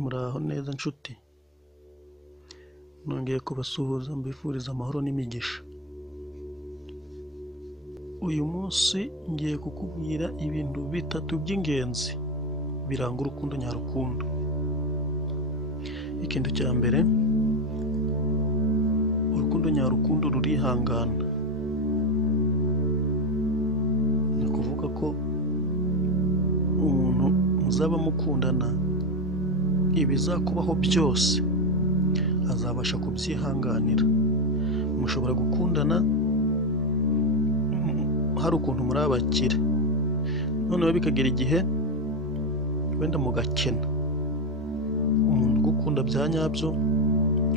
Muraho neza nshuti, nongeye kubasuhuza mbifuriza amahoro n'imigisha. Uyu munsi ngiye kukubwira ibintu bitatu by'ingenzi biranga urukundo nyarukundo. Ikintu cya mbere, urukundo nyarukundo rurihangana. Ni ukuvuga ko umuntu muzaba mukundana ibizakubaho byose azabasha kubyihanganira. Mushobora gukundana hari ukuntu muri abakire, noneho bikagera igihe wenda mugakena. Umuntu ugukunda bya nyabyo,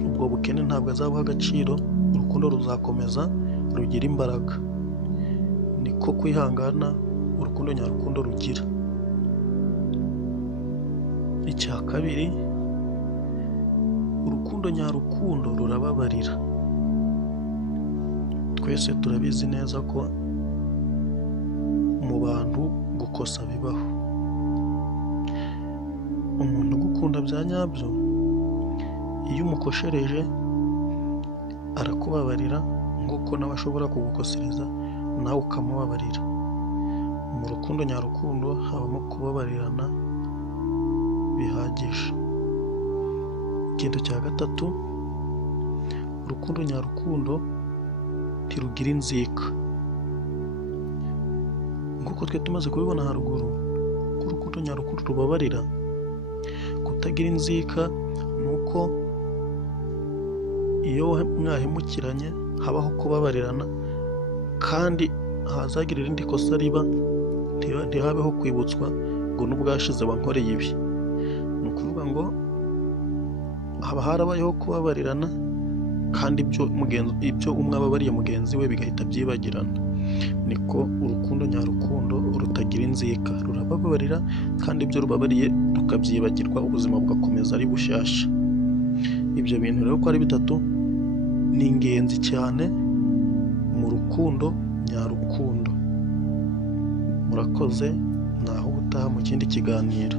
ubwo bukene ntabwo azabuha agaciro, urukundo ruzakomeza rugira imbaraga. Niko kwihangana urukundo nyarukundo rugira. Icya kabiri, urukundo nyarukundo rurababarira. Twese turabizi neza ko mu bantu gukosa bibaho. Umuntu ugukunda bya nyabyo, iyo umukoshereje arakubabarira nk'uko nawe ashobora kugukosereza, nawe ukamubabarira. Mu rukundo nyarukundo habamo kubabarirana bihagije. Ikintu cya gatatu, urukundo nyarukundo ntirugira inzika. Nk'uko twe tumaze kubibona haruguru ko urukundo nyarukundo rubabarira, kutagira inzika ni uko iyo mwahemukiranye habaho kubabarirana, kandi hazagira irindi kosa riba ntihabeho kwibutswa ngo n'ubwashize wankoreye ibi. Ni ukuvuga ngo haba harabayeho kubabarirana, kandi ibyo umwe ababariye mugenzi we bigahita byibagirana. Niko urukundo nyarukundo rutagira inzika, rurababarira kandi ibyo rubabariye rukabyibagirwa, ubuzima bugakomeza ari bushyashya. Ibyo bintu rero ko ari bitatu ni ingenzi cyane mu rukundo nyarukundo. Murakoze, naho ubutaha mu kindi kiganiro.